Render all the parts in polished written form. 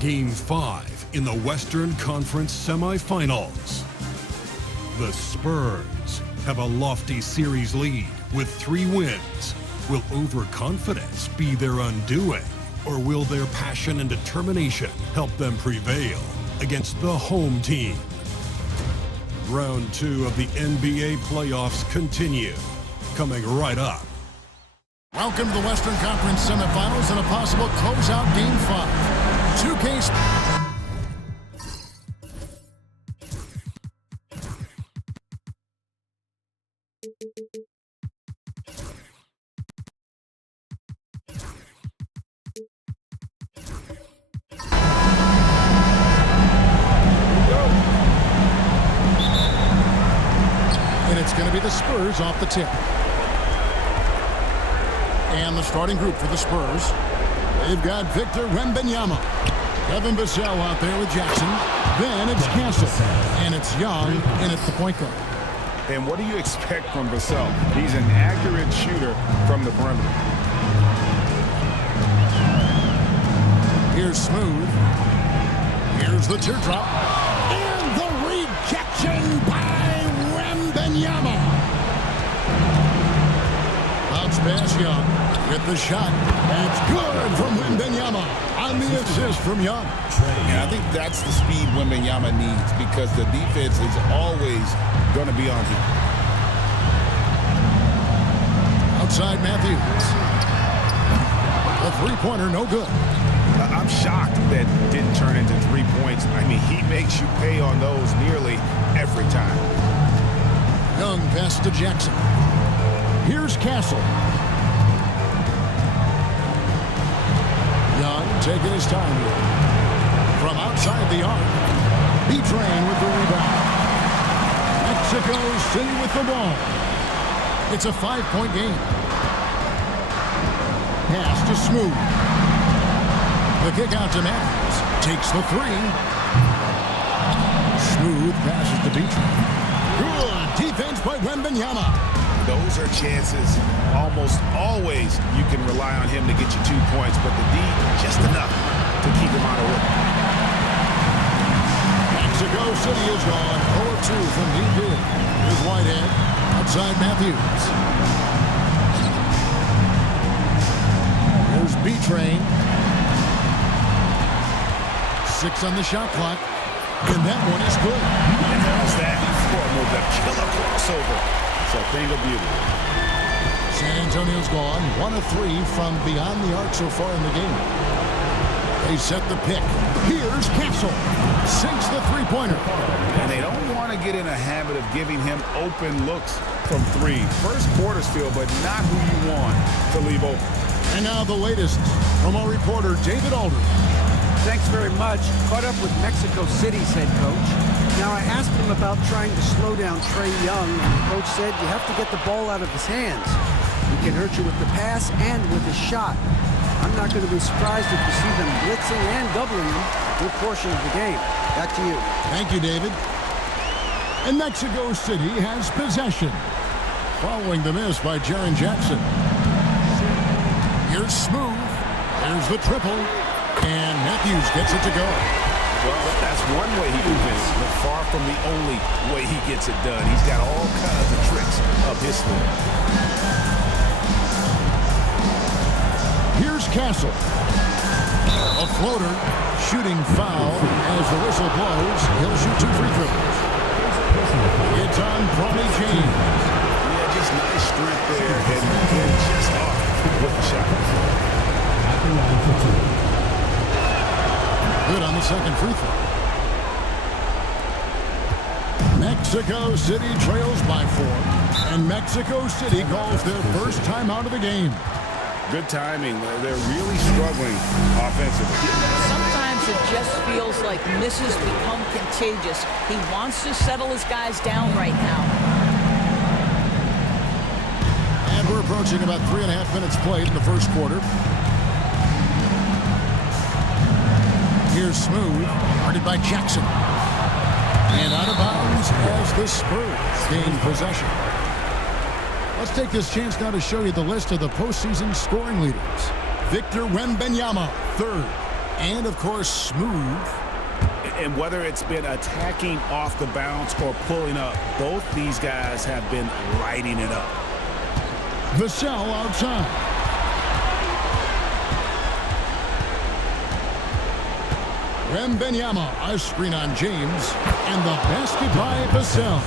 Game 5 in the Western Conference semifinals. The Spurs have a lofty series lead with 3 wins. Will overconfidence be their undoing, or will their passion and determination help them prevail against the home team? Round 2 of the NBA playoffs continue, coming right up. Welcome to the Western Conference semifinals and a possible closeout Game 5. 2K. And it's going to be the Spurs off the tip. And the starting group for the Spurs. They've got Victor Wembanyama. Kevin Vassell out there with Jackson. Then it's Castle. And it's Young in at the point guard. And what do you expect from Vassell? He's an accurate shooter from the perimeter. Here's Smooth. Here's the teardrop. And the rejection by Wembanyama. Bounce pass Young with the shot. It's good from Wembanyama on the assist from Young. Yeah, I think that's the speed Wembanyama needs because the defense is always going to be on him. Outside Matthews. The three-pointer, no good. I'm shocked that didn't turn into 3 points. I mean, he makes you pay on those nearly every time. Young pass to Jackson. Here's Castle. Young taking his time here. From outside the arc. B-Train with the rebound. Mexico City with the ball. It's a 5-point game. Pass to Smooth. The kick out to Matthews. Takes the 3. Smooth passes to B-Train. Good defense by Wembanyama. Those are chances. Almost always you can rely on him to get you 2 points, but the D just enough to keep him out of work. Mexico City is gone. 0-2 from deep here. Here's Whitehead. Outside Matthews. Here's B-Train. 6 on the shot clock. And that one is good. And how's that form with the killer crossover? It's a thing of beauty. San Antonio's gone. 1 of 3 from beyond the arc so far in the game. They set the pick. Here's Castle. Sinks the three-pointer. And they don't want to get in a habit of giving him open looks from 3. First quarter still, but not who you want to leave open. And now the latest from our reporter, David Aldridge. Thanks very much. Caught up with Mexico City's head coach. Now, I asked him about trying to slow down Trae Young, and the coach said you have to get the ball out of his hands. He can hurt you with the pass and with his shot. I'm not going to be surprised if you see them blitzing and doubling him a good portion of the game. Back to you. Thank you, David. And Mexico City has possession. Following the miss by Jaren Jackson. Here's Smooth. There's the triple. And Matthews gets it to go. Well, that's one way he can win, but far from the only way he gets it done. He's got all kinds of tricks up his sleeve. Here's Castle. A floater. Shooting foul as the whistle blows. He'll shoot 2 free throws. It's on Bronny James. Yeah, just nice strength there. And just off with the shot. Good on the second free throw. Mexico City trails by 4. And Mexico City calls their first timeout of the game. Good timing. They're really struggling offensively. Sometimes it just feels like misses become contagious. He wants to settle his guys down right now. And we're approaching about 3.5 minutes played in the first quarter. Here's Smooth, guarded by Jackson. And out of bounds as the Spurs gain possession. Let's take this chance now to show you the list of the postseason scoring leaders. Victor Wembanyama, 3rd. And, of course, smooth. And whether it's been attacking off the bounce or pulling up, both these guys have been lighting it up. Vassell outside. Wembanyama, a screen on James, and the basket by Vassell.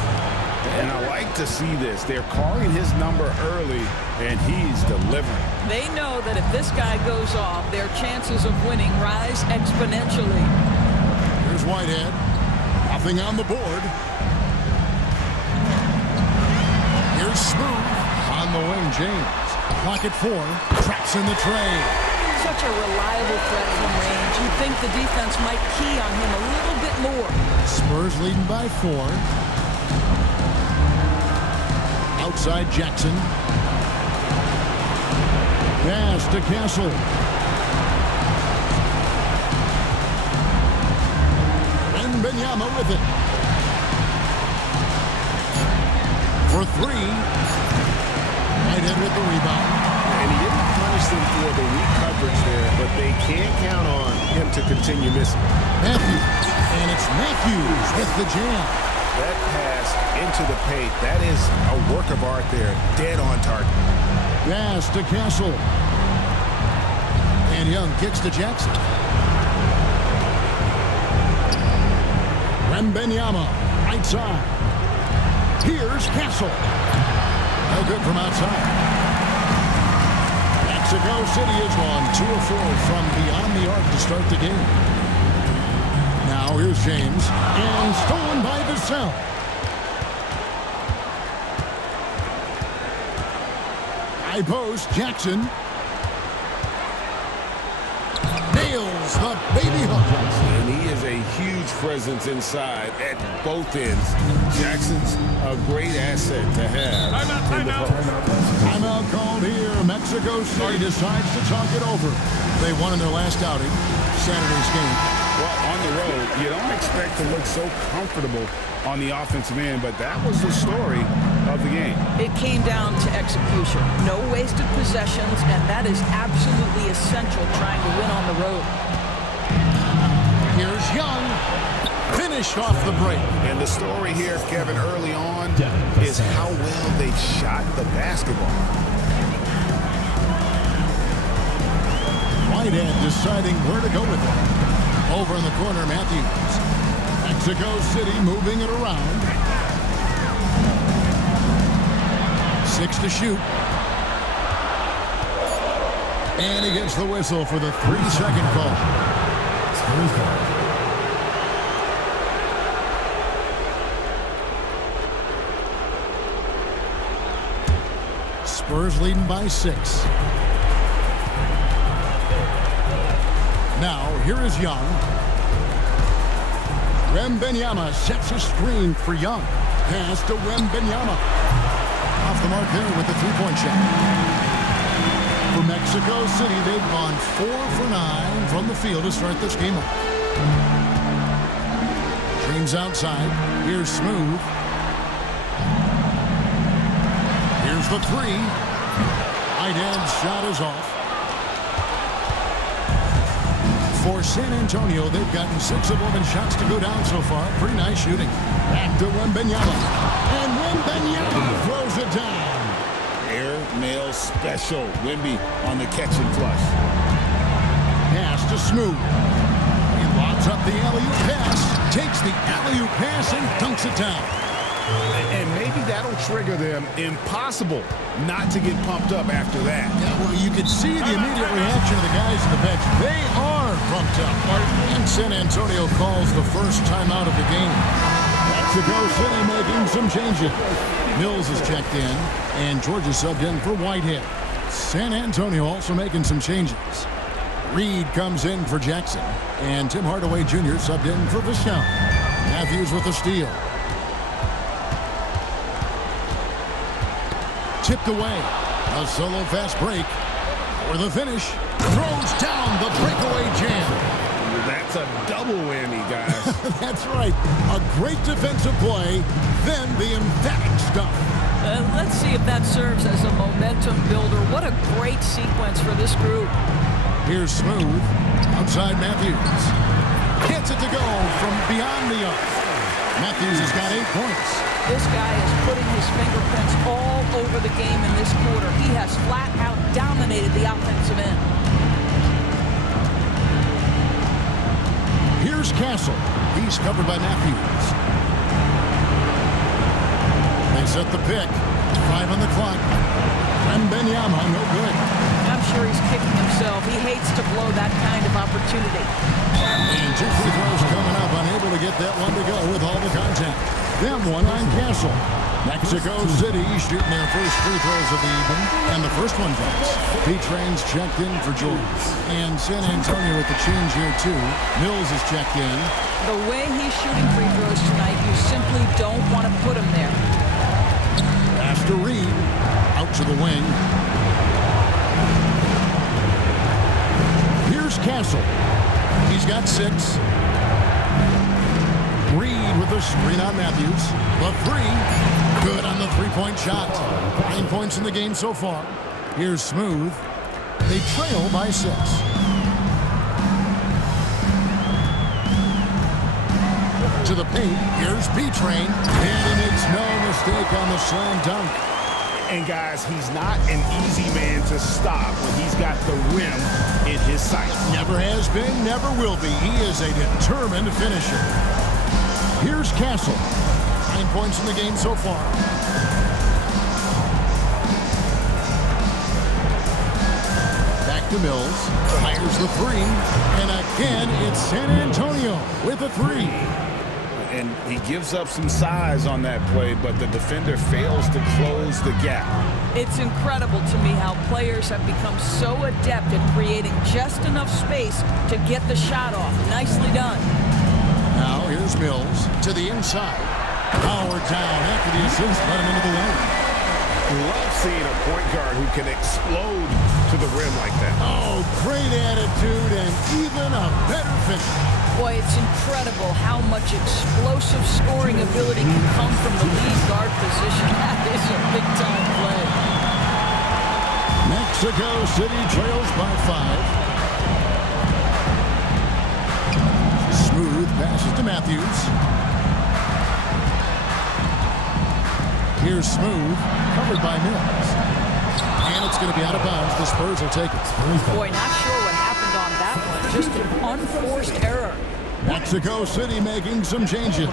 And I like to see this. They're calling his number early, and he's delivering. They know that if this guy goes off, their chances of winning rise exponentially. Here's Whitehead. Nothing on the board. Here's Smooth. On the wing, James. Clock at 4. Traps in the tray. Such a reliable threat from range. You'd think the defense might key on him a little bit more. Spurs leading by 4. Outside Jackson. Pass to Castle. Wembanyama with it. For 3. Whitehead with the rebound. And he didn't punish them for the weak coverage there, but they can't count on him to continue missing. Matthews. And it's Matthews with the jam. That pass into the paint, that is a work of art there. Dead on target. Pass to Castle. And Young kicks to Jackson. Wembanyama, right side. Here's Castle. No good from outside. Mexico City has gone 2 of 4 from beyond the arc to start the game. Now here's James. And stolen by Vassell. High post, Jackson. Nails the baby hook. And he is a huge presence inside at both ends. Jackson's a great asset to have. Timeout called here. Mexico City decides to talk it over. They won in their last outing, Saturday's game. Well, on the road, you don't expect to look so comfortable on the offensive end, but that was the story of the game. It came down to execution. No wasted possessions, and that is absolutely essential trying to win on the road. Here's Young. Finished off the break. And the story here, Kevin, early on is how well they shot the basketball. Whitehead deciding where to go with it. Over in the corner, Matthews. Mexico City moving it around. 6 to shoot. And he gets the whistle for the 3-second call. Spurs leading by 6. Now, here is Young. Wembanyama sets a screen for Young. Pass to Wembanyama. Off the mark there with the three-point shot. For Mexico City, they've gone 4 for 9 from the field to start this game up. James outside. Here's Smooth. Here's the 3. Whitehead's shot is off. For San Antonio, they've gotten 6 of 11 shots to go down so far. Pretty nice shooting. Back to Wembanyama. And Wembanyama throws it down. Air nail special. Wemby on the catch and flush. Pass to Smooth. He lobs up the alley-oop pass. Takes the alley-oop pass and dunks it down. And maybe that'll trigger them. Impossible not to get pumped up after that. Yeah, well, you could see the immediate reaction of the guys in the bench. They are pumped up. And San Antonio calls the first timeout of the game. Mexico City making some changes. Mills is checked in, and Georgia subbed in for Whitehead. San Antonio also making some changes. Reed comes in for Jackson, and Tim Hardaway Jr. subbed in for Vassell. Matthews with the steal. Tipped away. A solo fast break for the finish. Throws down the breakaway jam. That's a double whammy, guys. That's right. A great defensive play, then the emphatic stuff. Let's see if that serves as a momentum builder. What a great sequence for this group. Here's Smooth. Outside Matthews. Gets it to go from beyond the arc. Matthews has got 8 points. This guy is putting his fingerprints all over the game in this quarter. He has flat out dominated the offensive end. Here's Castle. He's covered by Matthews. They set the pick. 5 on the clock. And Benyama, no good. I'm sure he's kicking himself. He hates to blow that kind of opportunity. And 2 free throws coming up. Unable to get that one to go with all the contact. Them one on Castle. Mexico City shooting their first free throws of the evening. And the first one drops. B-Train's checked in for Jordan. And San Antonio with the change here, too. Mills is checked in. The way he's shooting free throws tonight, you simply don't want to put him there. Pass to Reed. Out to the wing. Here's Castle. He's got 6. Reed with a screen on Matthews. The 3. Good on the three-point shot. 9 points in the game so far. Here's Smooth. They trail by 6. To the paint. Here's B-Train. And he makes no mistake on the slam dunk. And guys, he's not an easy man to stop when he's got the rim in his sights. Never has been, never will be. He is a determined finisher. Here's Castle. 9 points in the game so far. Back to Mills. Fires the 3. And again, it's San Antonio with a 3. And he gives up some size on that play, but the defender fails to close the gap. It's incredible to me how players have become so adept at creating just enough space to get the shot off. Nicely done. Now here's Mills to the inside. Power down after the assist. Let him into the lane. Love seeing a point guard who can explode to the rim like that. Oh, great attitude and even a better finish. Boy, it's incredible how much explosive scoring ability can come from the lead guard position. That is a big-time play. Mexico City trails by 5. Smooth passes to Matthews. Here's Smooth, covered by Mills. And it's going to be out of bounds. The Spurs will take it. Boy, not sure what happened on that one. Just an unforced error. Mexico City making some changes.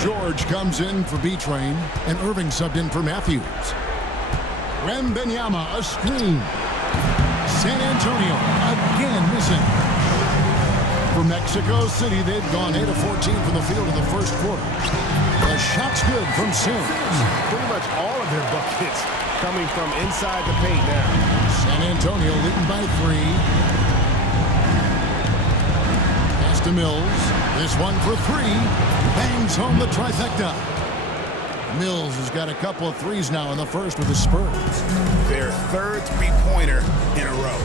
George comes in for B-Train, and Irving subbed in for Matthews. Wembanyama, a screen. San Antonio again missing. For Mexico City, they've gone 8 of 14 from the field in the first quarter. The shot's good from Sims. Pretty much all of their buckets coming from inside the paint now. San Antonio leading by 3. Pass to Mills. This one for 3. Bangs home the trifecta. Mills has got a couple of threes now in the first with the Spurs. Their third three-pointer in a row.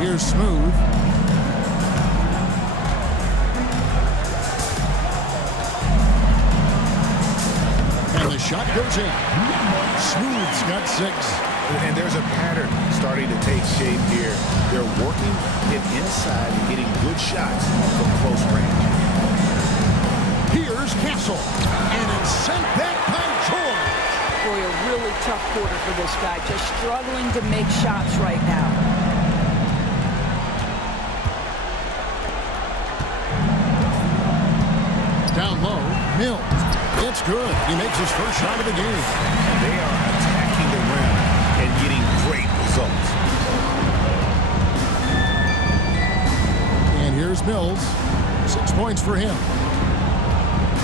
Here's Smooth. And the shot goes in. Smooth's got 6. And there's a pattern starting to take shape here. They're working it inside and getting good shots from close range. Here's Castle. And it's sent back by George. Boy, a really tough quarter for this guy. Just struggling to make shots right now. Down low, Mills. It's good. He makes his first shot of the game. They are attacking the rim and getting great results. And here's Mills. 6 points for him.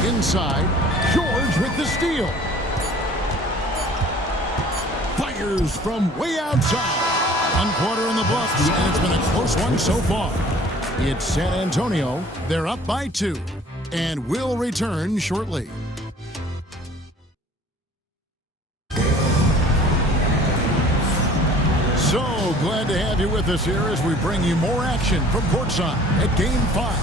Inside, George with the steal. Fires from way outside. 1 quarter in the books, and it's been a close one so far. It's San Antonio. They're up by 2, and will return shortly. So glad to have you with us here as we bring you more action from courtside at Game 5.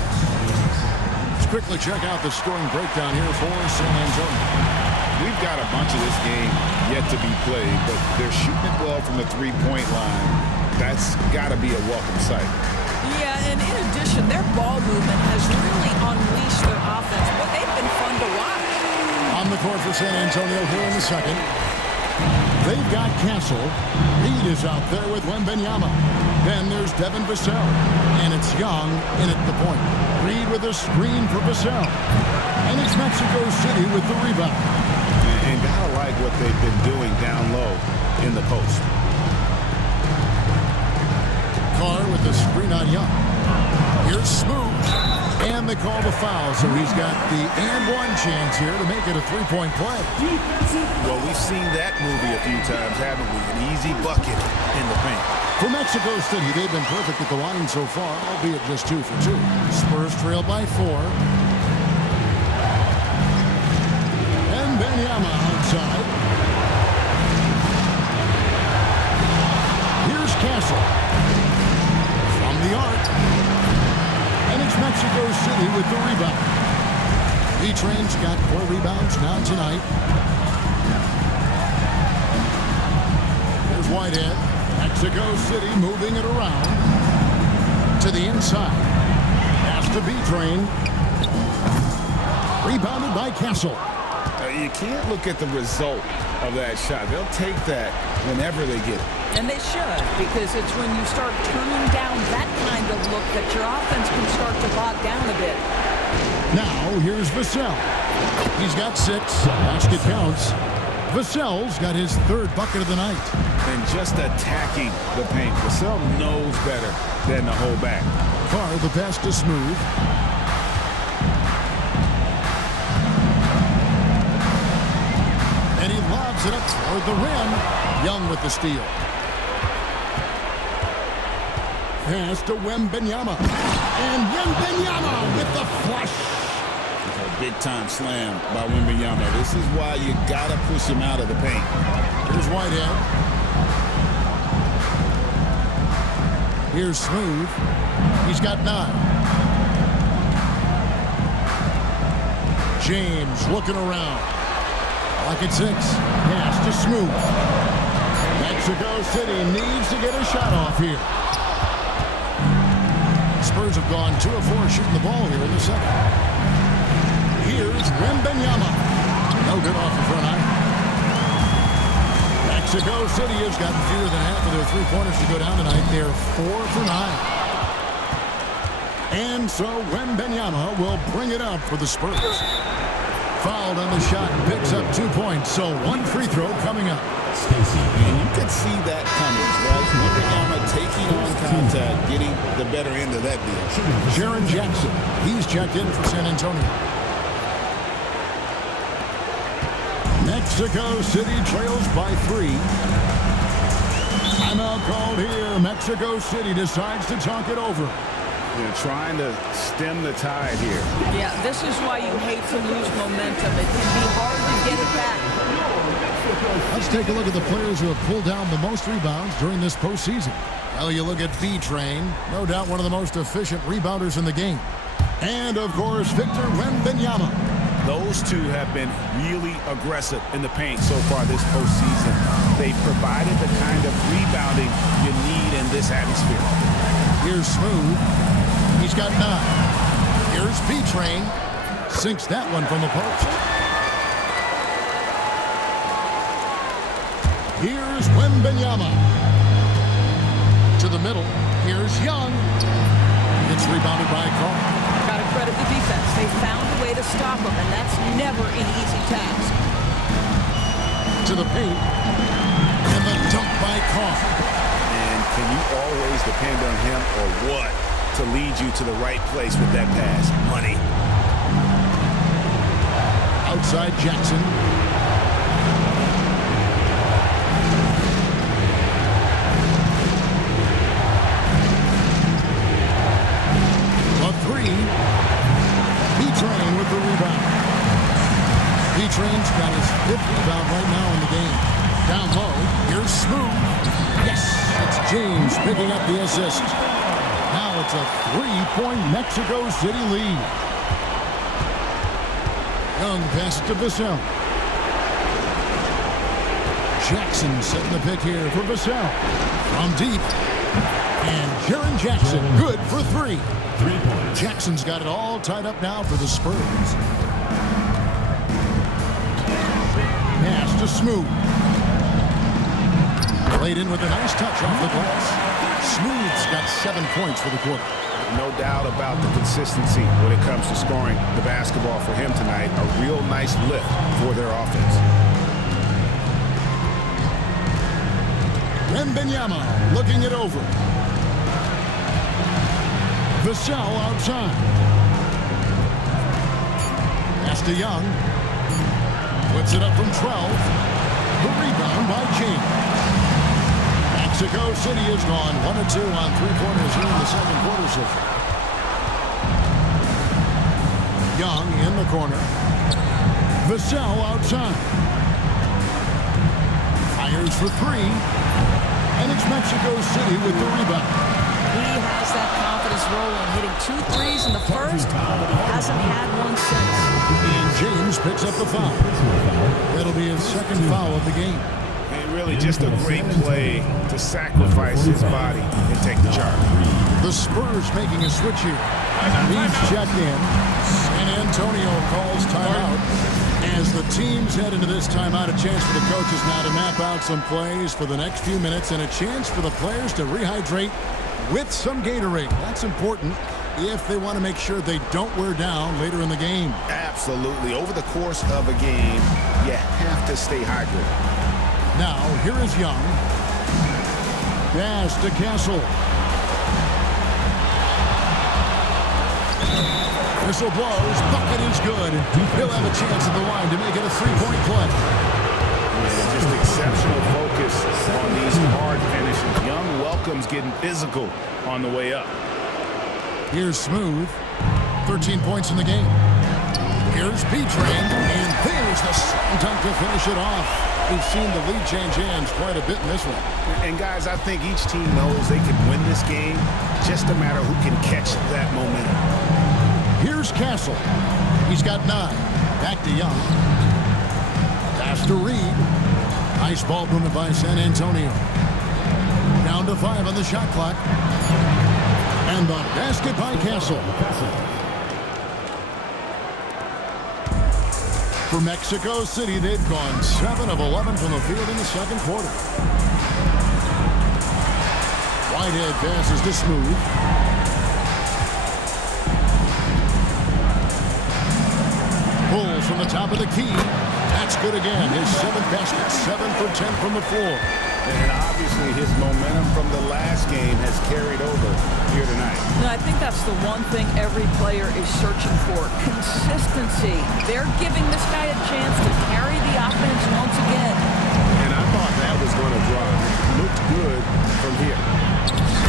Let's quickly check out the scoring breakdown here for San Antonio. We've They've got a bunch of this game yet to be played, but they're shooting it well from the three-point line. That's got to be a welcome sight. Yeah, and in addition, their ball movement has really unleashed their offense. But they've been fun to watch. On the court for San Antonio here in the second. They've got Castle. Reed is out there with Wembanyama. Then there's Devin Vassell. And it's Young in at the point. Reed with a screen for Vassell. And it's Mexico City with the rebound. And gotta like what they've been doing down low in the post. Carr with the screen on Young. Here's Smooth. And they call the foul, so he's got the and-one chance here to make it a three-point play. Well, we've seen that movie a few times, haven't we? An easy bucket in the paint. For Mexico City, they've been perfect at the line so far, albeit just 2 for 2. Spurs trail by 4. And Wembanyama outside. Here's Castle. From the arc. And it's Mexico City with the rebound. B-Train's got 4 rebounds now tonight. Here's Whitehead. Mexico City moving it around. To the inside. Pass to B-Train. Rebounded by Castle. You can't look at the result of that shot. They'll take that whenever they get it. And they should, because it's when you start turning down that kind of look that your offense can start to bog down a bit. Now, here's Vassell. He's got 6. Basket counts. Vassell's got his 3rd bucket of the night. And just attacking the paint. Vassell knows better than to hold back. Carr, the pass to Smooth. And he lobs it up toward the rim. Young with the steal. Pass to Wembanyama. And Wembanyama with the flush. A big-time slam by Wembanyama. This is why you got to push him out of the paint. Here's Whitehead. Here's Smooth. He's got 9. James looking around. Like it's 6. Pass to Smooth. Mexico City needs to get a shot off here. Spurs have gone 2 of 4 shooting the ball here in the second. Here's Wembanyama. No good off the front iron. Mexico City has gotten fewer than half of their 3-pointers to go down tonight. They're 4 for 9. And so Wembanyama will bring it up for the Spurs. Fouled on the shot, picks up 2 points. So 1 free throw coming up. And you could see that coming, right? Wembanyama taking on contact, getting the better end of that deal. Jaren Jackson, he's checked in for San Antonio. Mexico City trails by 3. Timeout called here. Mexico City decides to talk it over. They're trying to stem the tide here. Yeah, this is why you hate to lose momentum. It can be hard to get it back. Let's take a look at the players who have pulled down the most rebounds during this postseason. Well, you look at B-Train, no doubt one of the most efficient rebounders in the game. And, of course, Victor Wembanyama. Those two have been really aggressive in the paint so far this postseason. They've provided the kind of rebounding you need in this atmosphere. Here's Smooth. He's got 9. Here's B-Train. Sinks that one from the post. Here's Wembanyama. To the middle. Here's Young. It's rebounded by Carr. Got to credit the defense. They found a way to stop him, and that's never an easy task. To the paint. And the dunk by Carr. And can you always depend on him or what to lead you to the right place with that pass? Money. Outside Jackson. B-Train with the rebound. B-Train's got his 5th rebound right now in the game. Down low, here's Smooth. Yes, it's James picking up the assist. Now it's a 3-point Mexico City lead. Young passes to Vassell. Jackson setting the pick here for Vassell. From deep. And Jaren Jackson, good for 3. 3 points. Jackson's got it all tied up now for the Spurs. Pass to Smooth. Played in with a nice touch off the glass. Smooth's got 7 points for the quarter. No doubt about the consistency when it comes to scoring the basketball for him tonight. A real nice lift for their offense. Wembanyama looking it over. Vassell outside. Pass to Young. Puts it up from 12. The rebound by James. Mexico City has gone 1 of 2 on 3-pointers here in the second quarter so far. Young in the corner. Vassell outside. Fires for 3. And it's Mexico City with the rebound. He has that confidence rolling, hitting 2 threes in the first, but he hasn't had one since. And James picks up the foul. That'll be his second foul of the game. And really just a great play to sacrifice his body and take the charge. The Spurs making a switch here. Reeves checked in. San Antonio calls timeout. As the teams head into this timeout, a chance for the coaches now to map out some plays for the next few minutes and a chance for the players to rehydrate with some Gatorade. That's important if they want to make sure they don't wear down later in the game. Absolutely. Over the course of a game, you have to stay hydrated. Now, here is Young. Pass to Castle. Whistle blows. Bucket is good. He'll have a chance at the line to make it a 3-point play. Yeah, just exceptional focus on these hard finishes. Young welcomes getting physical on the way up. Here's Smooth. 13 points in the game. Here's P-Train. And there's the slam dunk to finish it off. We've seen the lead change hands quite a bit in this one. And guys, I think each team knows they can win this game. Just a matter who can catch that momentum. Here's Castle. He's got 9. Back to Young. Pass to Reed. Nice ball movement by San Antonio. Down to 5 on the shot clock. And the basket by Castle. For Mexico City, they've gone 7 of 11 from the field in the second quarter. Whitehead passes to Smooth. Pulls from the top of the key. That's good again. His 7th basket, 7 for 10 from the floor. And obviously his momentum from the last game has carried over here tonight. No, I think that's the one thing every player is searching for. Consistency. They're giving this guy a chance to carry the offense once again. And I thought that was going to drop. It looked good from here.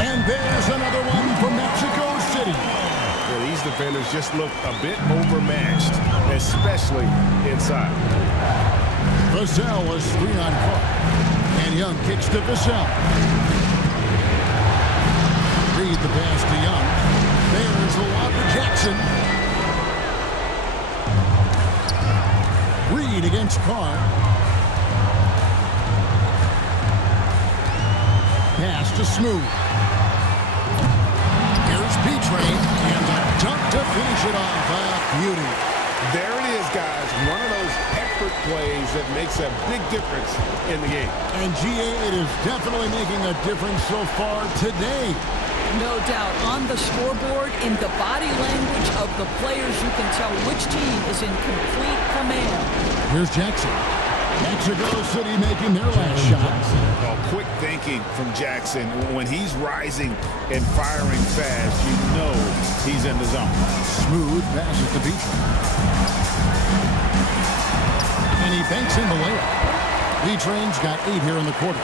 And there's another one for Mexico City. Yeah, these defenders just look a bit overmatched, especially inside. Vassell was 3 on court. And Young kicks to Vassell. Reed the pass to Young. There's the lob for Jackson. Reed against Carr. Pass to Smooth. Here's P-Train. And a dunk to finish it off. Beauty. There it is, guys. One of those effort plays that makes a big difference in the game. And GA, it is definitely making a difference so far today. No doubt. On the scoreboard, in the body language of the players, you can tell which team is in complete command. Here's Jackson. Mexico City making their last shot. Oh, quick thinking from Jackson. When he's rising and firing fast, you know he's in the zone. Smooth passes to Beach. And he banks in the layup. B-Train's got 8 here in the quarter.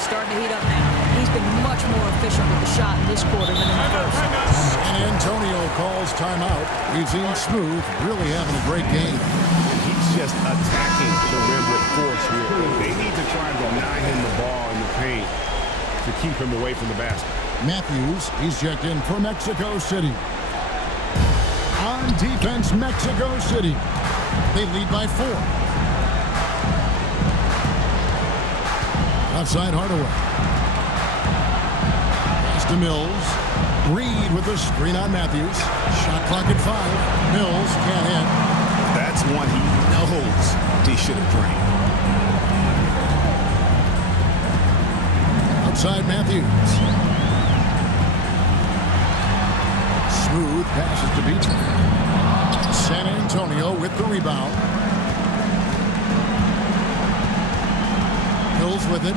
Starting to heat up now. He's been much more efficient with the shot in this quarter than in the first. San Antonio calls timeout. We've seen Smooth really having a great game. He's just attacking the rim with force here. They need to try and deny him the ball in the paint to keep him away from the basket. Matthews, he's checked in for Mexico City. On defense, Mexico City. They lead by 4. Outside Hardaway. Pass to Mills. Reed with the screen on Matthews. Shot clock at 5. Mills can't hit. That's one he knows he should have drained. Outside Matthews. Smooth passes to Beach. San Antonio with the rebound. Mills with it.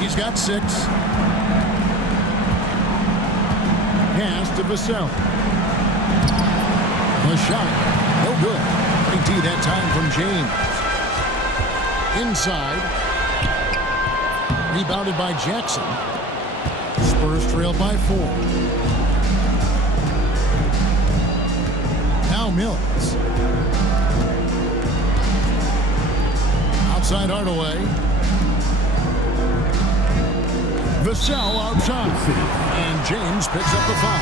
He's got 6. Pass to Vassell. The shot. No good. 3D that time from James. Inside. Rebounded by Jackson. Spurs trail by 4. Now Mills. Outside Hardaway. Vassell outside. And James picks up the foul.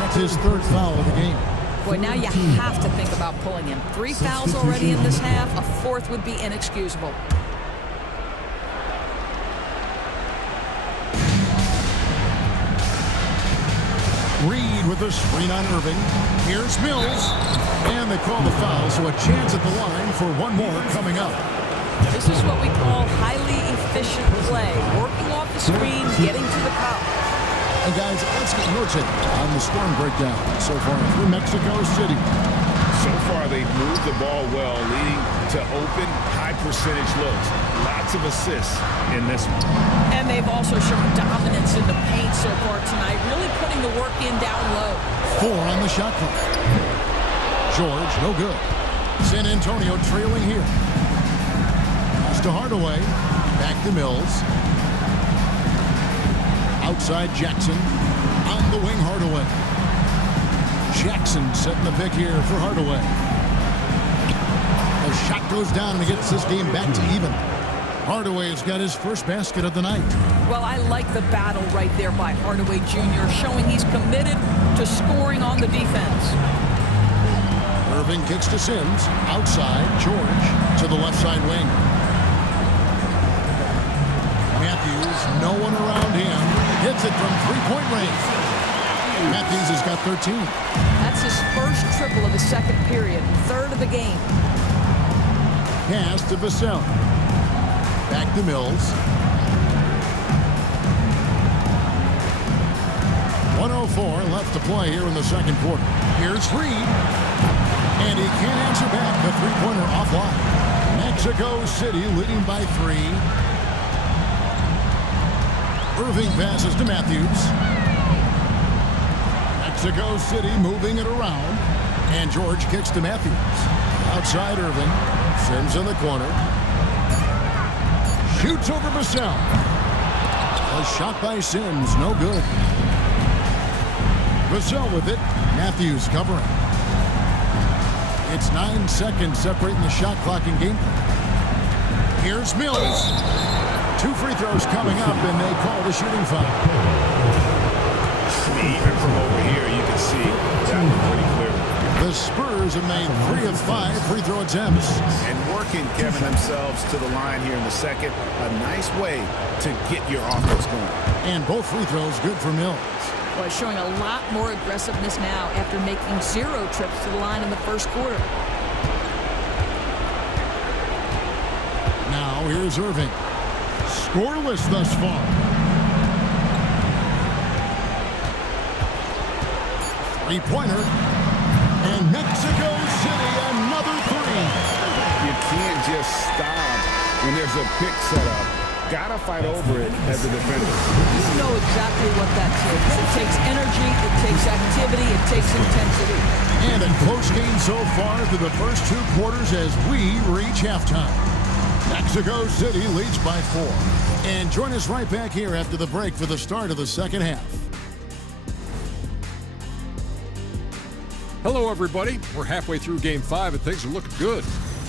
That's his 3rd foul of the game. Boy, now you have to think about pulling him. 3 fouls already in this half. A 4th would be inexcusable. Reed with the screen on Irving. Here's Mills. And they call the foul, so a chance at the line for one more coming up. This is what we call highly efficient play. Working off the screen, getting to the cup. And guys, let's get your take on the scoring breakdown so far through Mexico City. So far, they've moved the ball well, leading to open, high-percentage looks. Lots of assists in this one. And they've also shown dominance in the paint so far tonight, really putting the work in down low. 4 on the shot clock. George, no good. San Antonio trailing here. Pass to Hardaway. Back to Mills. Outside Jackson. On the wing, Hardaway. Jackson setting the pick here for Hardaway. The shot goes down and gets this game back to even. Hardaway has got his first basket of the night. Well, I like the battle right there by Hardaway Jr., showing he's committed to scoring on the defense. Irving kicks to Sims. Outside, George to the left side wing. Matthews, no one around him. Hits it from 3-point range. Matthews has got 13. That's his first triple of the 2nd period, 3rd of the game. Pass to Vassell. Back to Mills. 1:04 left to play here in the 2nd quarter. Here's Reed. And he can't answer back. The 3-pointer offline. Mexico City leading by 3. Irving passes to Matthews. Mexico City moving it around. And George kicks to Matthews. Outside Irving. Sims in the corner. Shoots over Vassell. A shot by Sims. No good. Vassell with it. Matthews covering. It's 9 seconds separating the shot clock and game. Here's Mills. 2 free throws coming up, and they call the shooting foul. Even from over here, you can see that one pretty clearly. The Spurs have made 3 of 5 free throw attempts. And working, Kevin, themselves to the line here in the 2nd. A nice way to get your offense going. And both free throws good for Mills. Well, showing a lot more aggressiveness now after making 0 trips to the line in the 1st quarter. Now here's Irving. Scoreless thus far. 3-pointer. And Mexico City, another 3. You can't just stop when there's a pick set up. Gotta fight over it as a defender. You know exactly what that takes. It takes energy, it takes activity, it takes intensity. And a close game so far through the first 2 quarters as we reach halftime. Mexico City leads by 4. And join us right back here after the break for the start of the 2nd half. Hello, everybody. We're halfway through Game 5, and things are looking good.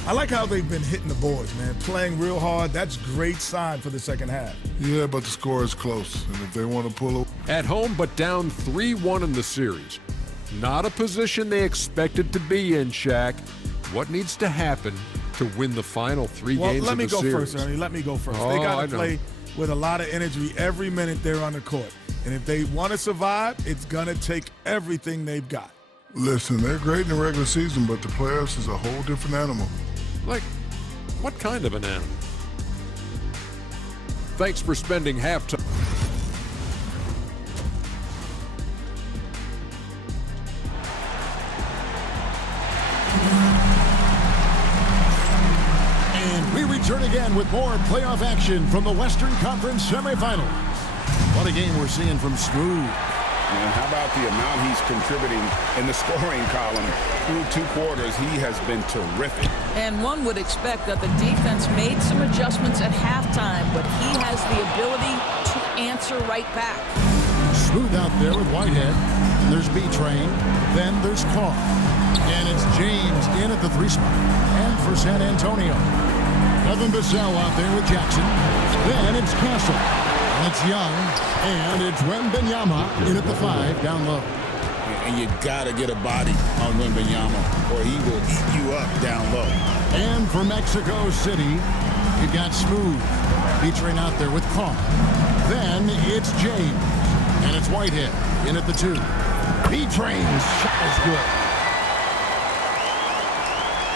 I like how they've been hitting the boards, man. Playing real hard. That's a great sign for the 2nd half. Yeah, but the score is close. And if they want to pull it. At home, but down 3-1 in the series. Not a position they expected to be in, Shaq. What needs to happen to win the final 3 games of the series? Let me go first, Ernie. Let me go first. Oh, They got to play with a lot of energy every minute they're on the court. And if they want to survive, it's going to take everything they've got. Listen, they're great in the regular season, but the playoffs is a whole different animal. Like, what kind of an animal? Thanks for spending halftime. And we return again with more playoff action from the Western Conference semifinals. What a game we're seeing from Smooth. And how about the amount he's contributing in the scoring column? Through 2 quarters, he has been terrific. And one would expect that the defense made some adjustments at halftime, but he has the ability to answer right back. Smooth out there with Whitehead. And there's B-Train. Then there's Carr. And it's James in at the 3 spot. And for San Antonio, Evan Bissell out there with Jackson. Then it's Castle. And it's Young. And it's Wembanyama in at the 5 down low. And you got to get a body on Wembanyama or he will eat you up down low. And for Mexico City, you've got Smooth. B-Train out there with Carr. Then it's James. And it's Whitehead in at the 2. B-Train's shot is good.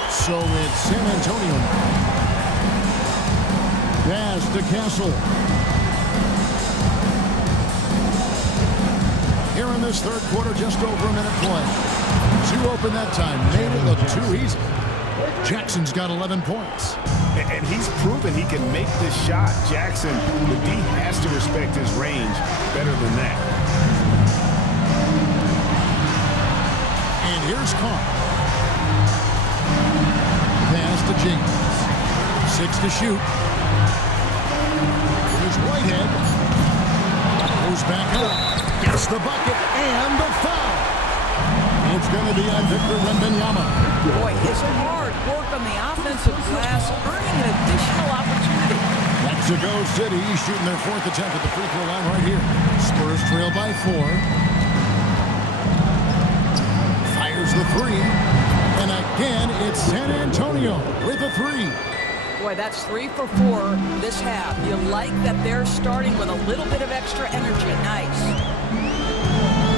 So it's San Antonio now. Pass to Castle. Here in this third quarter, just over a minute play. 2 open that time. Made it look too easy. Jackson's got 11 points. And he's proven he can make this shot. Jackson, the D has to respect his range better than that. And here's Carr. Pass to James. 6 to shoot. Here's Whitehead. Goes back up. Gets the bucket and the foul. It's going to be on Victor Wembanyama. Boy, his hard work on the offensive glass, earning an additional opportunity. Mexico City shooting their 4th attempt at the free throw line right here. Spurs trail by 4. Fires the 3. And again, it's San Antonio with a 3. Boy, that's 3 for 4 this half. You like that they're starting with a little bit of extra energy. Nice.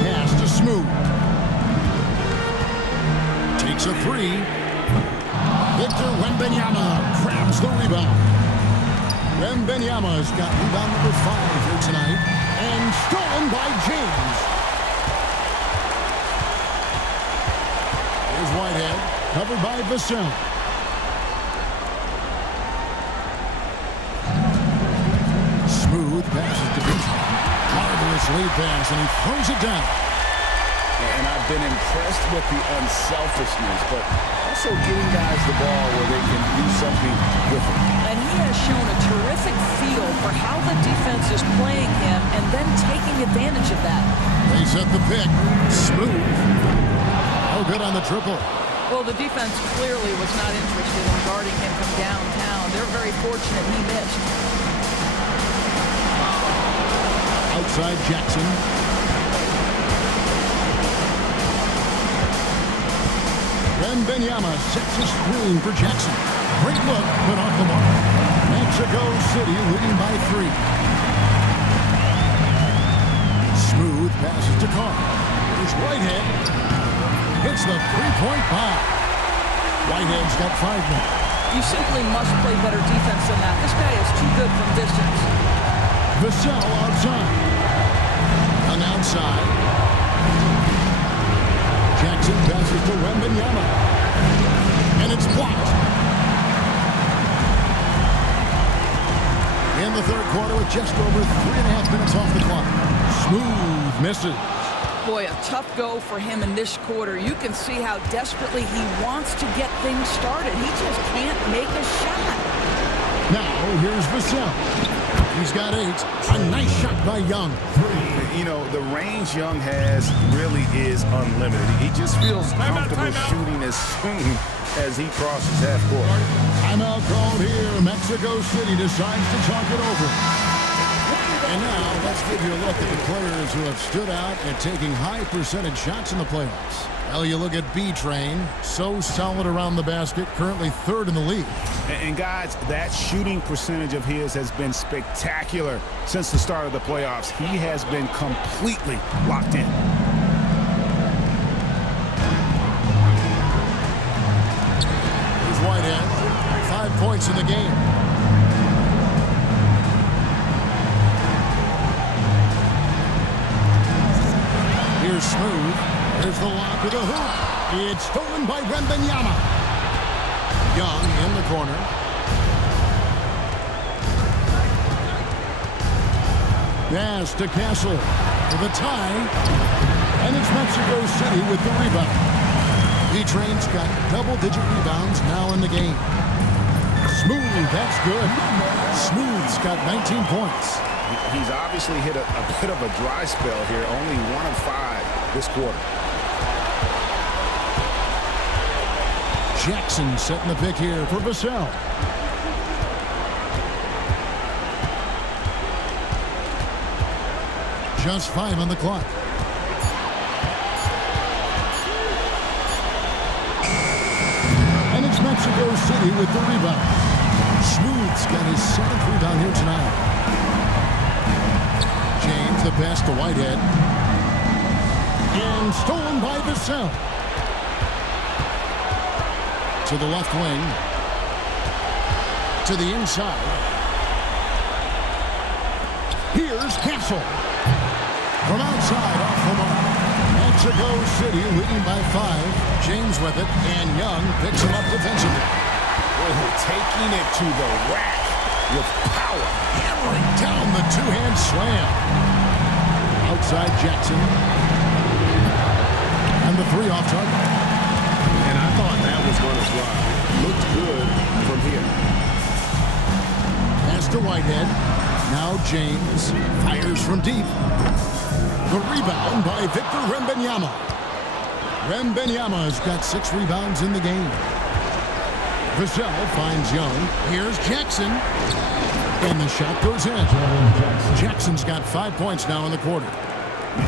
Pass to Smooth. Takes a 3. Victor Wembanyama grabs the rebound. Wembanyama's got rebound number 5 here tonight. And stolen by James. Here's Whitehead, covered by Vassell. Smooth passes to B-Train. Marvelous lead pass, and he throws it down. And I've been impressed with the unselfishness, but also getting guys the ball where they can do something with it. And he has shown a terrific feel for how the defense is playing him and then taking advantage of that. They set the pick. Smooth. Oh, good on the triple. Well, the defense clearly was not interested in guarding him from downtown. They're very fortunate he missed. Outside Jackson. Wembanyama sets a screen for Jackson. Great look, but off the mark. Mexico City leading by 3. Smooth passes to Carr. Here's Whitehead. Hits the 3-point bomb. Whitehead's got 5 more. You simply must play better defense than that. This guy is too good from distance. Vassell outside. On the outside. Jackson passes to Wembanyama. And it's blocked. In the third quarter with just over 3.5 minutes off the clock. Smooth misses. Boy, a tough go for him in this quarter. You can see how desperately he wants to get things started. He just can't make a shot. Now, here's Vassell. He's got 8. A nice shot by Young. You know, the range Young has really is unlimited. He just feels comfortable shooting as soon as he crosses half court. Timeout called here. Mexico City decides to talk it over. And now, let's give you a look at the players who have stood out at taking high percentage shots in the playoffs. Well, you look at B-Train, so solid around the basket, currently third in the league. And guys, that shooting percentage of his has been spectacular since the start of the playoffs. He has been completely locked in. Here's Whitehead, 5 points in the game. Here's Smooth. Here's the lob to the hoop. It's stolen by Wembanyama. Young in the corner. Pass to Castle for the tie. And it's Mexico City with the rebound. B-Train's got double-digit rebounds now in the game. Smooth, that's good. Smooth's got 19 points. He's obviously hit a bit of a dry spell here. Only 1 of 5 this quarter. Jackson setting the pick here for Vassell. Just 5 on the clock. And it's Mexico City with the rebound. Smooth's got his 7th rebound here tonight. James the pass to Whitehead. And stolen by Vassell. To the left wing. To the inside. Here's Castle. From outside, off the mark. Mexico City leading by 5. James with it, and Young picks him up defensively. Taking it to the rack with power. Hammering down the two-hand slam. Outside Jackson. And the 3 off target. And I thought that was going to fly. Looked good from here. Pass to Whitehead. Now James fires from deep. The rebound by Victor Wembanyama. Wembanyama's got 6 rebounds in the game. Vassell finds Young. Here's Jackson. And the shot goes in. Jackson's got 5 points now in the quarter.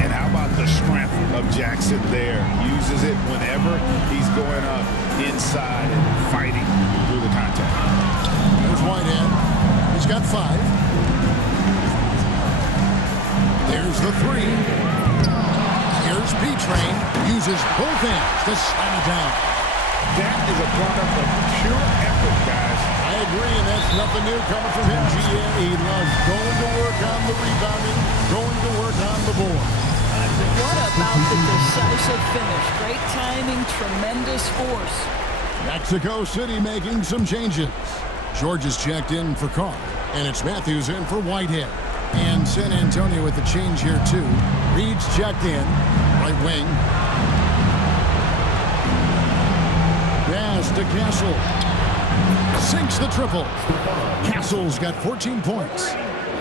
And how about the strength of Jackson there? Uses it whenever he's going up inside and fighting through the contact. Here's Whitehead. He's got 5. There's the 3. Here's B-Train. Uses both hands to slam it down. That is a product of pure effort, guys. I agree, and that's nothing new coming from him. He loves going to work on the rebounding, going to work on the board. What about the decisive finish? Great timing, tremendous force. Mexico City making some changes. George is checked in for Carr, and it's Matthews in for Whitehead. And San Antonio with the change here, too. Reed's checked in, right wing. Pass to Castle. Sinks the triple. Castle's got 14 points.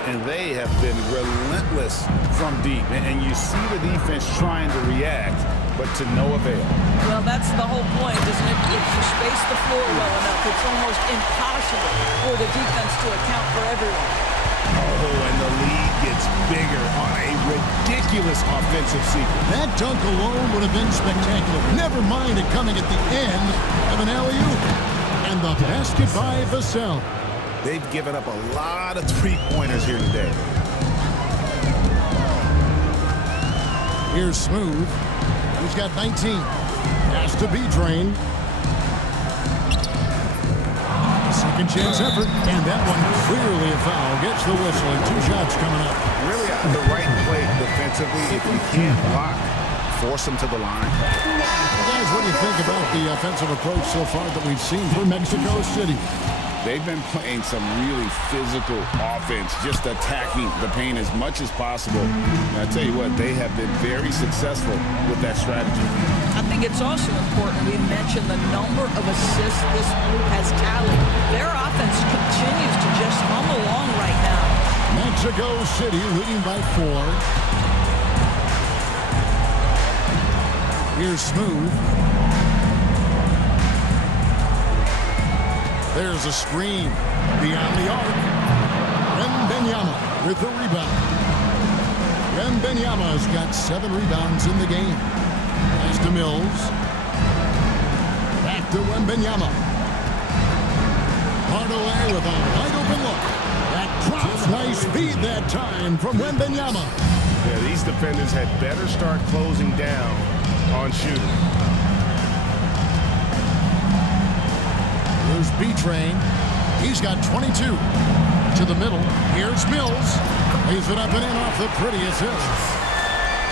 And they have been relentless from deep. And you see the defense trying to react, but to no avail. Well, that's the whole point, isn't it? If you space the floor well enough, it's almost impossible for the defense to account for everyone. Oh, and the lead gets bigger on a ridiculous offensive sequence. That dunk alone would have been spectacular. Never mind it coming at the end of an alley-oop. And the basket by Vassell. They've given up a lot of three-pointers here today. Here's Smooth. He's got 19. Pass to B-Train. Second chance effort, and that one clearly a foul. Gets the whistle, and 2 shots coming up. Really the right play defensively. If you can't block, force them to the line. Guys, what do you think about the offensive approach so far that we've seen for Mexico City? They've been playing some really physical offense, just attacking the paint as much as possible. And I tell you what, they have been very successful with that strategy. I think it's also important we mention the number of assists this group has tallied. Their offense continues to just hum along right now. Mexico City leading by 4. Here's Smooth. There's a screen beyond the arc. Wembanyama with the rebound. Wembanyama's got 7 rebounds in the game. Pass to Mills. Back to Wembanyama. Hardaway with a wide open look. That drops. Nice feed that time from Wembanyama. Yeah, these defenders had better start closing down on shooting. Here's B-Train. He's got 22. To the middle. Here's Mills. Lays it up and in off the pretty assist.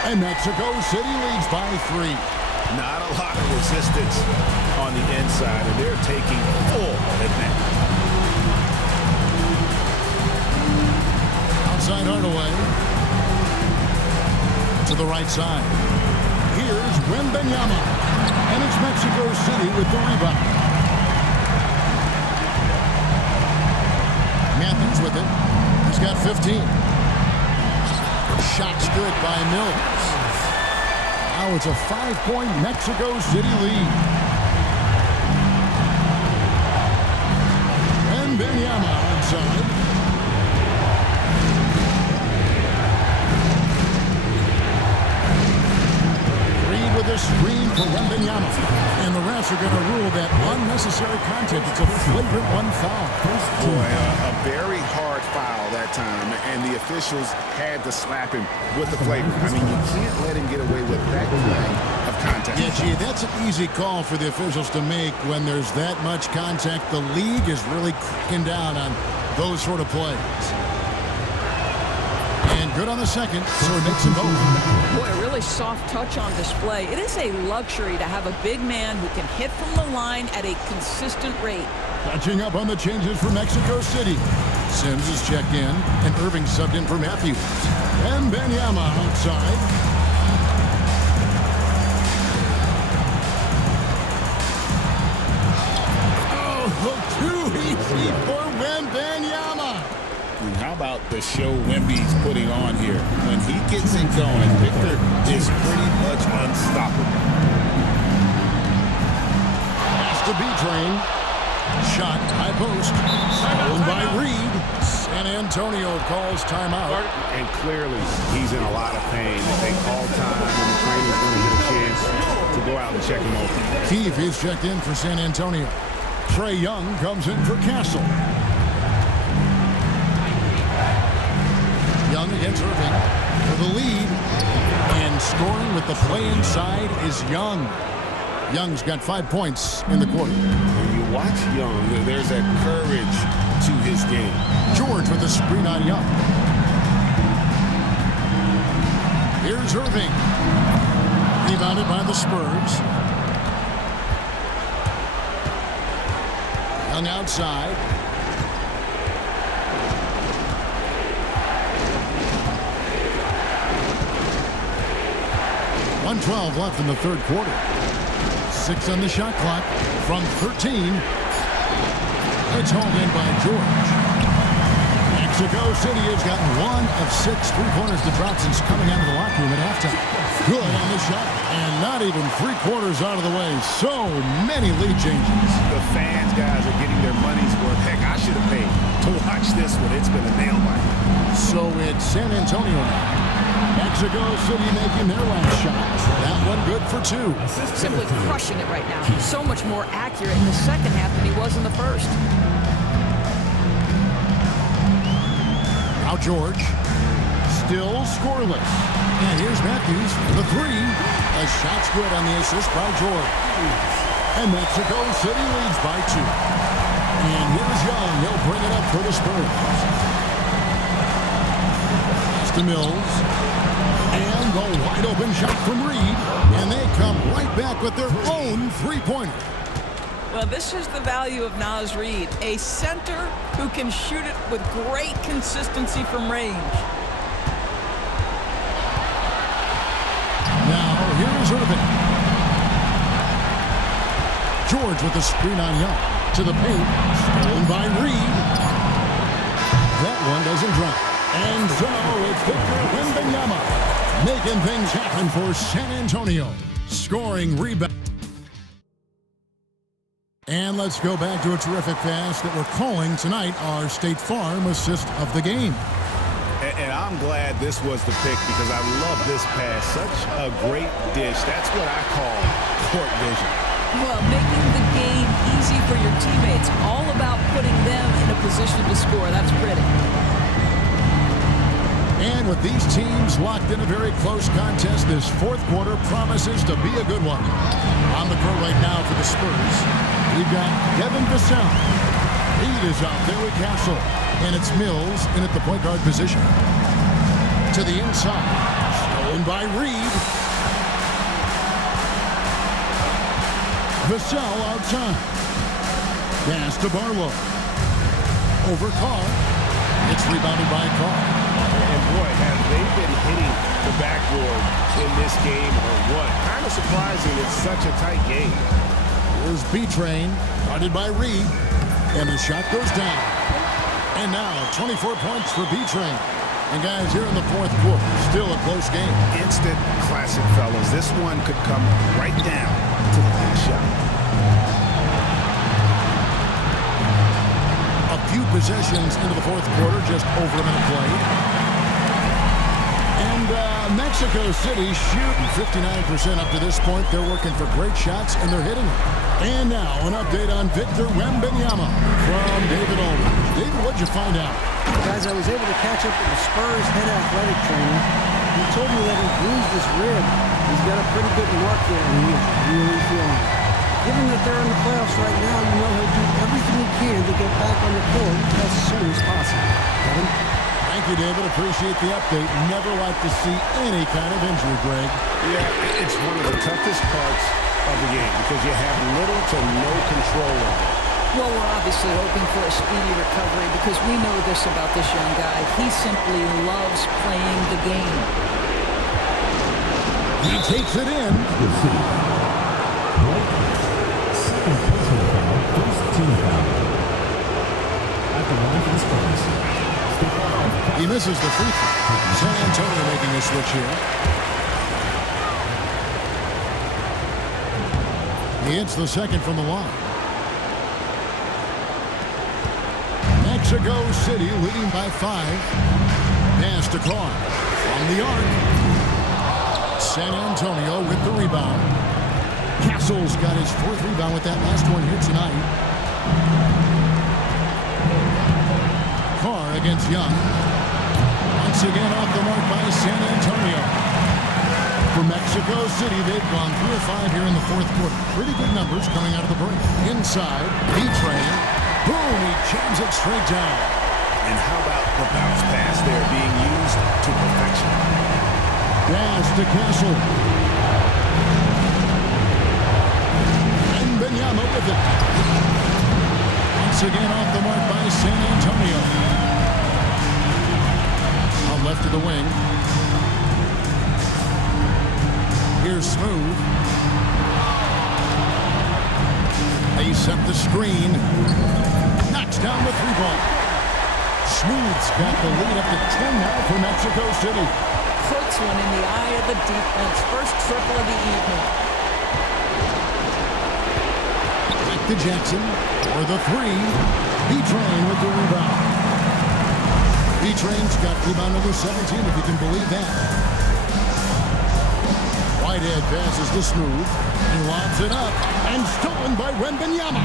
And Mexico City leads by 3. Not a lot of resistance on the inside, and they're taking full advantage. Outside Hardaway. To the right side. Here's Wembanyama. And it's Mexico City with the rebound. Matthews with it. He's got 15. Shot's good by Mills. Now it's a 5-point Mexico City lead. And Wembanyama outside. Reed with a screen for Wembanyama. And the refs are going to rule that unnecessary contact. It's a flagrant 1 foul. Boy, a very hard foul that time, and the officials had to slap him with the flagrant. I mean, you can't let him get away with that kind of contact. Yeah, gee, that's an easy call for the officials to make when there's that much contact. The league is really cracking down on those sort of plays. And good on the second, so it makes them both. Boy, a really soft touch on display. It is a luxury to have a big man who can hit from the line at a consistent rate. Catching up on the changes for Mexico City. Sims is checked in, and Irving subbed in for Matthews. And Wembanyama outside. Oh, too easy for Wembanyama. And how about the show Wemby's putting on here? When he gets it going, Victor is pretty much unstoppable. Pass to B-Train. Shot, high post. Stolen by Reed. San Antonio calls timeout. And clearly, he's in a lot of pain. They call time, and the trainer's going to get a chance to go out and check him over. Keefe is checked in for San Antonio. Trae Young comes in for Castle. Young against Irving for the lead. And scoring with the play inside is Young. Young's got 5 points in the quarter. When you watch Young, there's that courage to his game. George with the screen on Young. Here's Irving. Rebounded by the Spurs. Young outside. .112 left in the third quarter. 6 on the shot clock from 13. It's hauled in by George. Mexico City has gotten 1 of 6 3-pointers to drop since coming out of the locker room at halftime. Good on the shot, and not even 3/4 out of the way. So many lead changes. The fans, guys, are getting their money's worth. Heck, I should have paid to watch this one. It's been a nail biter. So it's San Antonio now. Mexico City making their last shot. That one good for 2. Simply crushing it right now. He's so much more accurate in the second half than he was in the first. Now George. Still scoreless. And here's Matthews for the 3. A shot's good on the assist by George. And Mexico City leads by 2. And here's Young. He'll bring it up for the Spurs. Pass to Mills. And the wide open shot from Reed. And they come right back with their own 3-pointer. Well, this is the value of Naz Reid, a center who can shoot it with great consistency from range. Now, here's Irving. George with the screen on Young. To the paint. Stolen by Reed. That one doesn't drop. And so it's Victor Wembanyama making things happen for San Antonio. Scoring rebound. And let's go back to a terrific pass that we're calling tonight our State Farm assist of the game. And I'm glad this was the pick because I love this pass. Such a great dish. That's what I call court vision. Well, making the game easy for your teammates. All about putting them in a position to score. That's pretty. And with these teams locked in a very close contest, this fourth quarter promises to be a good one. On the court right now for the Spurs, we've got Devin Vassell. Reed is out there with Castle. And it's Mills in at the point guard position. To the inside. Stolen by Reed. Vassell outside. Pass to Barlow. Over Carr. It's rebounded by Carr. And boy, have they been hitting the backboard in this game or what? Kind of surprising it's such a tight game. Here's B-Train, guarded by Reed. And the shot goes down. And now 24 points for B-Train. And guys, here in the fourth quarter, still a close game. Instant classic, fellas. This one could come right down to the last shot. A few possessions into the fourth quarter, just over a minute played. And Mexico City shooting 59% up to this point. They're working for great shots, and they're hitting them. And now an update on Victor Wembanyama from David Aldridge. David, what'd you find out? Guys, I was able to catch up with the Spurs head athletic trainer. He told me that he bruised his rib. He's got a pretty good mark there, and he is really feeling it. Given that they're in the playoffs right now, you know he'll do everything he can to get back on the court as soon as possible. Kevin? Thank you, David. Appreciate the update. Never like to see any kind of injury, Greg. Yeah, it's one of the toughest parts of the game because you have little to no control of it. Well, we're obviously hoping for a speedy recovery because we know this about this young guy. He simply loves playing the game. He takes it in. Second personal foul, first team foul. At the line for the Spurs. He misses the free throw. San Antonio making a switch here. He hits the second from the line. Mexico City leading by 5. Pass to Carr from the arc. San Antonio with the rebound. Castle's got his 4th rebound with that last one here tonight. Carr against Young. Once again off the mark by San Antonio. For Mexico City, they've gone 3 of 5 here in the fourth quarter. Pretty good numbers coming out of the break. Inside, B-Train. Boom, he jams it straight down. And how about the bounce pass there being used to perfection? Pass to Castle. And Wembanyama with it. Once again off the mark by San Antonio. On left of the wing. Here's Smooth. They set the screen. Knocks down the 3-ball. Smooth's got the lead up to 10 now for Mexico City. Puts one in the eye of the defense. First triple of the evening. Back to Jackson for the 3. B-Train with the rebound. B-Train's got rebound number 17, if you can believe that. Whitehead passes to Smooth. He lobs it up. And stolen by Wembanyama.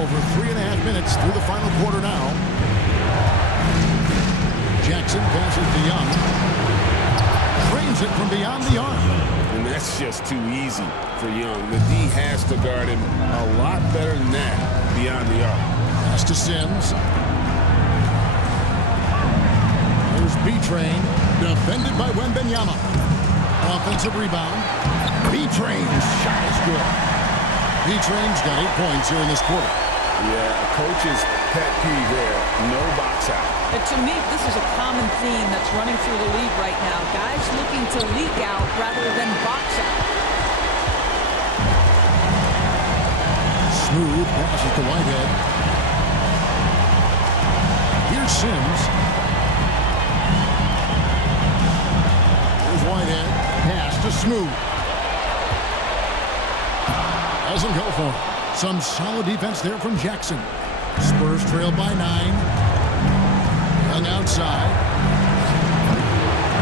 Over 3.5 minutes through the final quarter now. Jackson passes to Young. Frames it from beyond the arc. And that's just too easy for Young. The D has to guard him a lot better than that beyond the arc. Pass to Sims. Here's B-Train. Defended by Wembanyama. Offensive rebound. B-Train's shot is good. B-Train's got 8 points here in this quarter. Yeah, coach's pet peeve there. No box out. And to me, this is a common theme that's running through the league right now. Guys looking to leak out rather than box out. Smooth passes to Whitehead. Here's Sims. Here's Whitehead. Pass to Smooth. Doesn't go for it. Some solid defense there from Jackson. Spurs trail by 9. Young outside.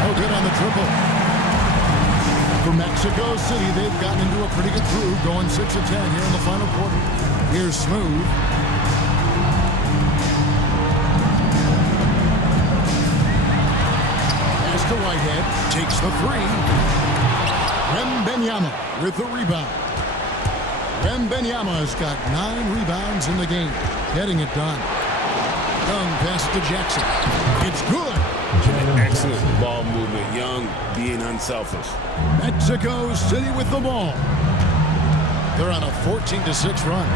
No good on the triple. For Mexico City, they've gotten into a pretty good groove, going 6 of 10 here in the final quarter. Here's Smooth. Pass to Whitehead. Takes the 3. Wembanyama with the rebound. Wembanyama has got 9 rebounds in the game. Getting it done. Young pass to Jackson. It's good. Excellent ball movement. Young being unselfish. Mexico City with the ball. They're on a 14-6 run.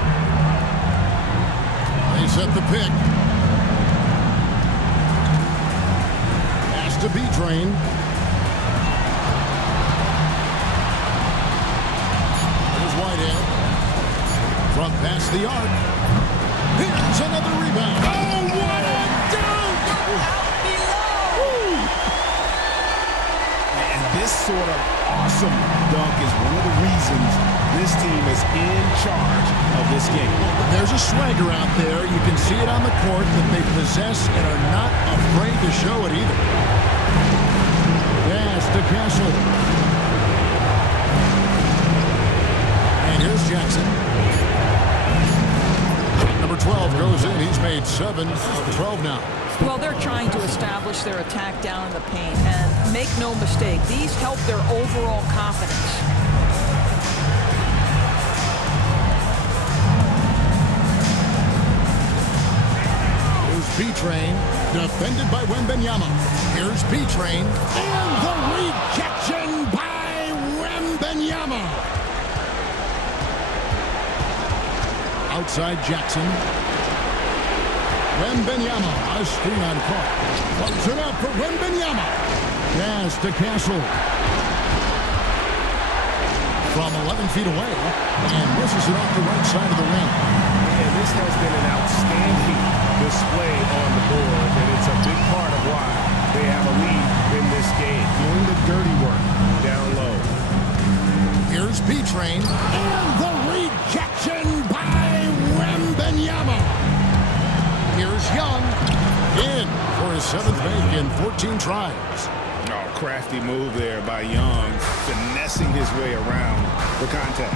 They set the pick. Pass to B-Train. There's Whitehead. Front past the arc. Here's another rebound. Oh, what a dunk! Out below. And this sort of awesome dunk is one of the reasons this team is in charge of this game. There's a swagger out there. You can see it on the court that they possess and are not afraid to show it either. Pass to Castle. And here's Jackson. Number 12 goes in. He's made 7 of 12 now. Well, they're trying to establish their attack down in the paint. And make no mistake, these help their overall confidence. B-Train, defended by Wembanyama. Here's B-Train, and the rejection by Wembanyama. Outside Jackson. Wembanyama, a screen on court. Plugs it up for Wembanyama. Pass to Castle. From 11 feet away, and misses it off the right side of the ring. And this has been an outstanding display on the board, and it's a big part of why they have a lead in this game, doing the dirty work down low. Here's B-Train, and the rejection by Wembanyama. Here's Young, in for his 7th make in 14 tries. Oh, crafty move there by Young, finessing his way around the contact.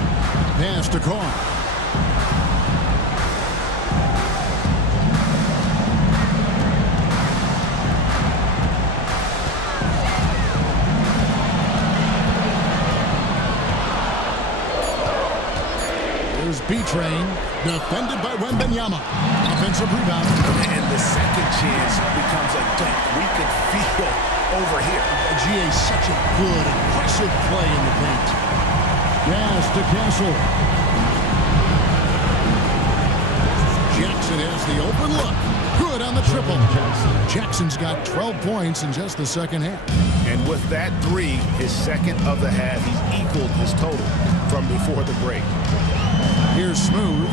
Pass to Korn. B-Train, defended by Wembanyama. Offensive rebound. And the second chance becomes a dunk. We could feel over here. GA, such a good, aggressive play in the paint. Pass to Castle. Jackson has the open look. Good on the triple. Jackson's got 12 points in just the second half. And with that 3, his second of the half, he's equaled his total from before the break. Here's Smooth.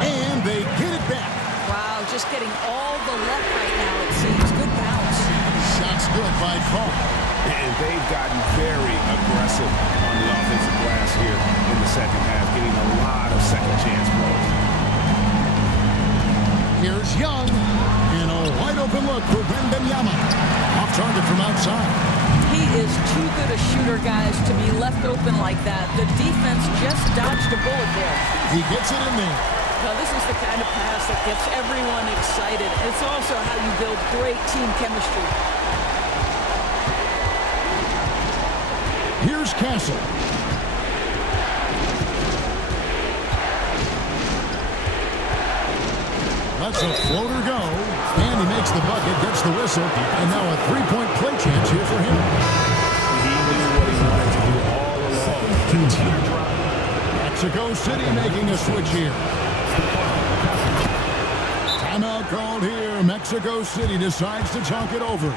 And they get it back. Wow, just getting all the luck right now, it seems. Good bounce. Shots good by Carl. And they've gotten very aggressive on the offensive glass here in the second half, getting a lot of second chance plays. Here's Young. And a wide open look for Wembanyama. Off target from outside. He is too good a shooter, guys, to be left open like that. The defense just dodged a bullet there. He gets it in there. Now, this is the kind of pass that gets everyone excited. It's also how you build great team chemistry. Here's Castle. Lets a floater go, and he makes the bucket, gets the whistle, and now a three-point play chance here for him. He knew what he wanted to do all along. Mexico City making a switch here. Timeout called here. Mexico City decides to talk it over.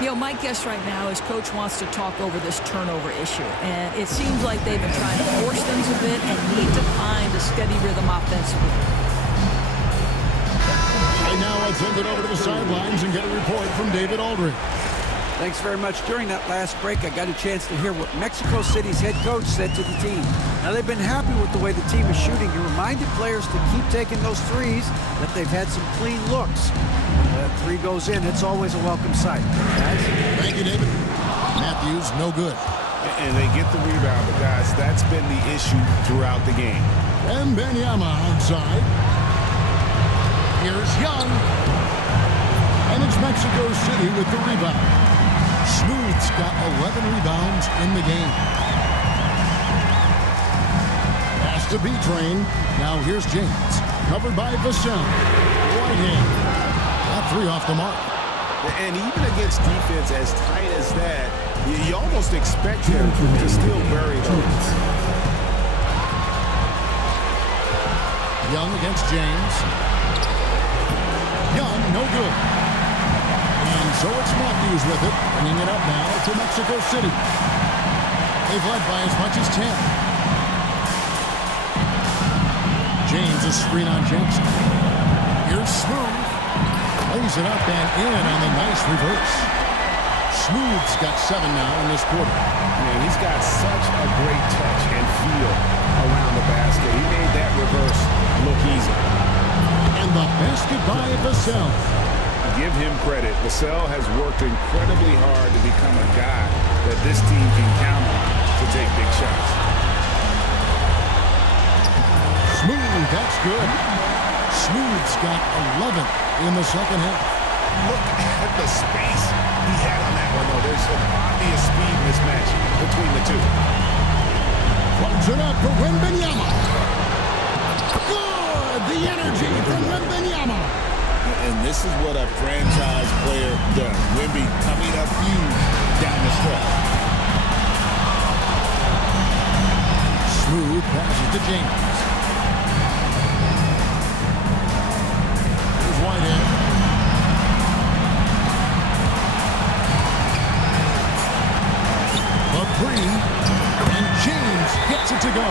You know, my guess right now is Coach wants to talk over this turnover issue. And it seems like they've been trying to force things a bit and need to find a steady rhythm offensively. And now let's send it over to the sidelines and get a report from David Aldridge. Thanks very much. During that last break, I got a chance to hear what Mexico City's head coach said to the team. Now, they've been happy with the way the team is shooting. He reminded players to keep taking those threes, that they've had some clean looks. When that three goes in, it's always a welcome sight. Guys? Thank you, David. Matthews, no good. And they get the rebound, but guys, that's been the issue throughout the game. And Benyama outside. Here's Young. And it's Mexico City with the rebound. Smooth's got 11 rebounds in the game. Pass to B-Train. Now here's James. Covered by Vassell. Right hand. That three off the mark. And even against defense as tight as that, you almost expect him to still bury those. Young against James. Young, no good. And so it's Matthews with it, bringing it up now to Mexico City. They've led by as much as 10. James, a screen on Jackson. Here's Smooth. Lays it up and in on the nice reverse. Smooth's got 7 now in this quarter. Man, he's got such a great touch and feel around the basket. He made that reverse look easy. And the basket by Vassell. Give him credit. Vassell has worked incredibly hard to become a guy that this team can count on to take big shots. Smooth, that's good. Smooth's got 11 in the second half. Look at the space he had on that one, though. There's an obvious speed mismatch between the two. Plugs it up for Wembanyama. Good! The energy from Wembanyama. And this is what a franchise player does. Wemby coming up huge down the stretch. Smooth passes to James. Here's Whitehead. A three. And James gets it to go.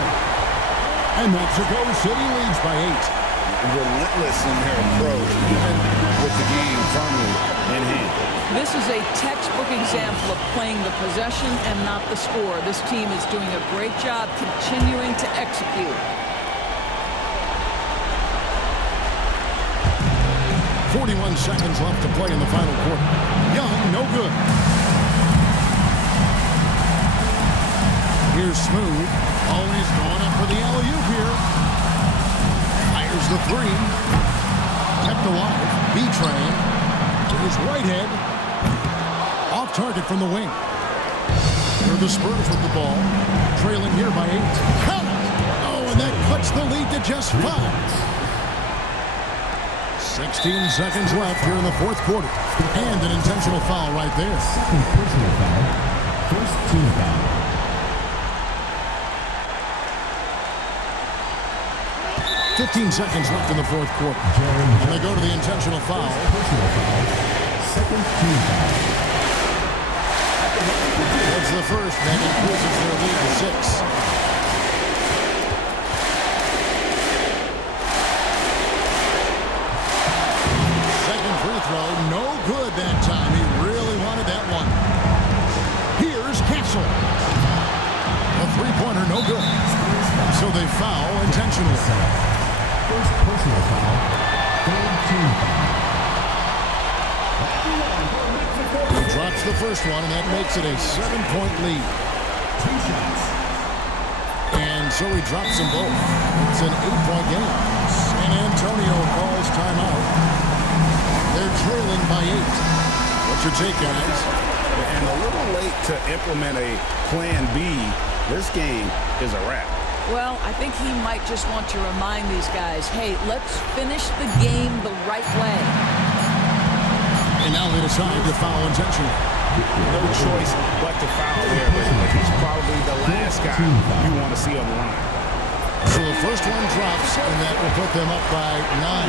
And Mexico City leads by 8. Relentless in their approach, even with the game firmly in hand. This is a textbook example of playing the possession and not the score. This team is doing a great job continuing to execute. 41 seconds left to play in the final quarter. Young, no good. Here's Smooth. Always going up for the alley-oop here. Fires the three. Kept alive. B-Train. Here's Whitehead. Off target from the wing. Here are the Spurs with the ball. Trailing here by 8. Count it! Oh, and that cuts the lead to just 5. 16 seconds left here in the fourth quarter. And an intentional foul right there. Second personal foul. First team foul. 15 seconds left in the fourth quarter. And they go to the intentional foul. Personal foul. Second team foul. That's the first. That increases their lead to 6. Second free throw. No good that time. He really wanted that one. Here's Castle. A three-pointer, no good. So they foul intentionally. First personal foul. Third team foul. He drops the first one, and that makes it a 7-point lead. 2 shots. And so he drops them both. It's an 8-point game. San Antonio calls timeout. They're trailing by 8. What's your take, guys? And a little late to implement a plan B. This game is a wrap. Well, I think he might just want to remind these guys, hey, let's finish the game the right way. And now they decide to foul intentionally. No choice but to foul there, but he's probably the last guy you want to see on the line. So the first one drops, and that will put them up by 9.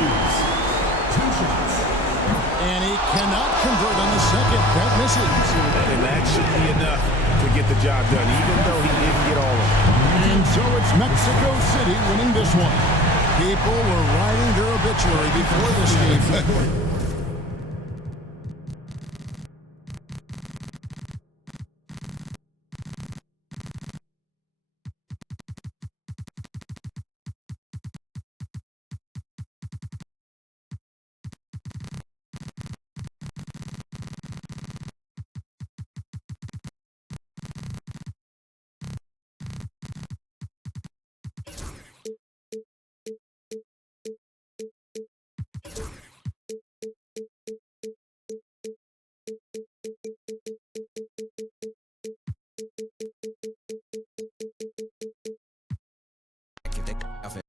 2 shots. And he cannot convert on the second. That misses. And that should be enough to get the job done, even though he didn't get all of it. And so it's Mexico City winning this one. People were writing their obituary before this game.